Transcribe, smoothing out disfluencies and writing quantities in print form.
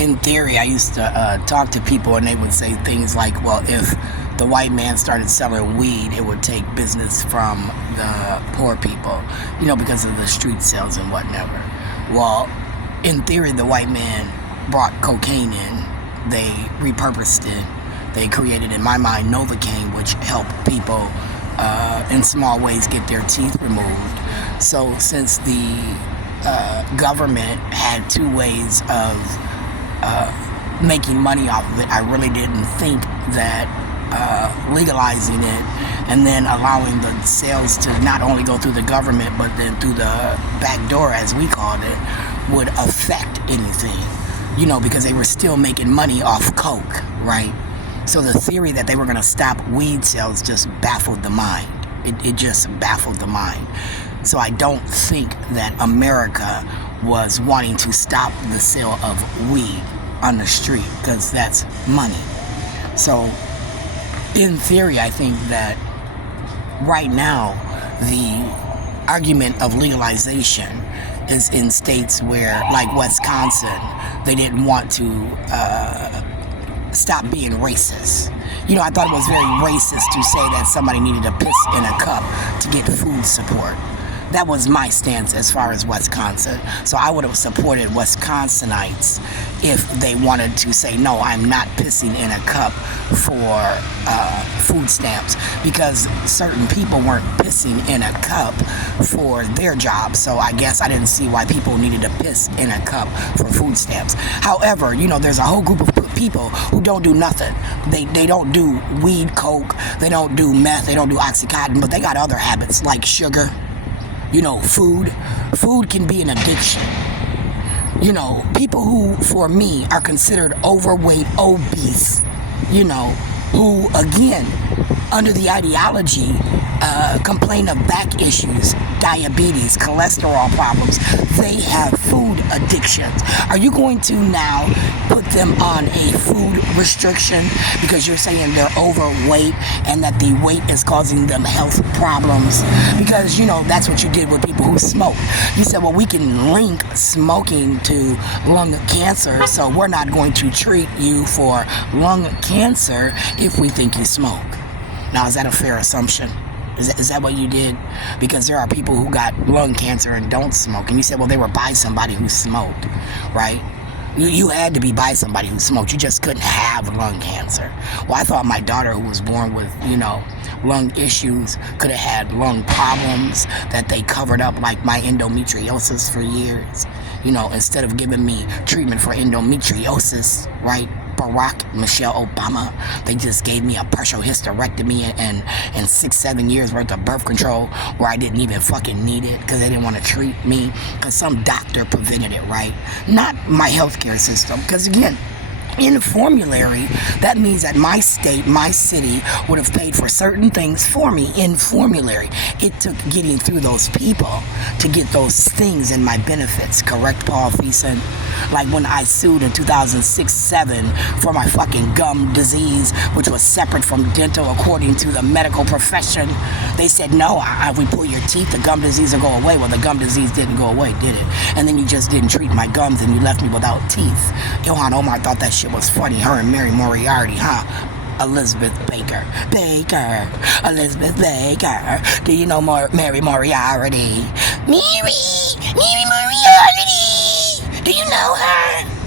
in theory, I used to talk to people and they would say things like, well, if the white man started selling weed, it would take business from the poor people, because of the street sales and whatever. Well, in theory, the white man brought cocaine in. They repurposed it. They created, in my mind, Novocaine, which helped people in small ways get their teeth removed. So since the government had two ways of making money off of it, I really didn't think that legalizing it and then allowing the sales to not only go through the government but then through the back door, as we called it, would affect anything, because they were still making money off coke, right? So the theory that they were going to stop weed sales just baffled the mind. It just baffled the mind. So I don't think that America was wanting to stop the sale of weed on the street, because that's money. So in theory, I think that right now the argument of legalization is in states where, like Wisconsin, they didn't want to stop being racist. I thought it was very racist to say that somebody needed to piss in a cup to get food support. That was my stance as far as Wisconsin. So I would have supported Wisconsinites if they wanted to say, no, I'm not pissing in a cup for food stamps, because certain people weren't pissing in a cup for their job. So I guess I didn't see why people needed to piss in a cup for food stamps. However, there's a whole group of people who don't do nothing. They don't do weed, coke, they don't do meth, they don't do Oxycontin, but they got other habits like sugar. Food can be an addiction. People who, for me, are considered overweight, obese, who, again, under the ideology, complain of back issues, diabetes, cholesterol problems. They have food addictions. Are you going to now put them on a food restriction because you're saying they're overweight and that the weight is causing them health problems? Because, that's what you did with people who smoke. You said, well, we can link smoking to lung cancer, so we're not going to treat you for lung cancer if we think you smoke. Now, is that a fair assumption? Is that what you did? Because there are people who got lung cancer and don't smoke. And you said, well, they were by somebody who smoked, right? You had to be by somebody who smoked. You just couldn't have lung cancer. Well, I thought my daughter, who was born with, lung issues, could have had lung problems that they covered up, like my endometriosis, for years. Instead of giving me treatment for endometriosis, right? Michelle Obama, they just gave me a partial hysterectomy and 6-7 years worth of birth control where I didn't even fucking need it because they didn't want to treat me because some doctor prevented it, right? Not my healthcare system, because again, in formulary, that means that my state, my city would have paid for certain things for me in formulary. It took getting through those people to get those things in my benefits. Correct, Paul Thiessen? Like when I sued in 2006-07 for my fucking gum disease, which was separate from dental according to the medical profession. They said, no, if we pull your teeth, the gum disease will go away. Well, the gum disease didn't go away, did it? And then you just didn't treat my gums and you left me without teeth. Ilhan Omar thought that shit was funny. Her and Mary Moriarty, huh? Elizabeth Baker. Elizabeth Baker. Do you know Mary Moriarty? Mary Moriarty. Do you know her?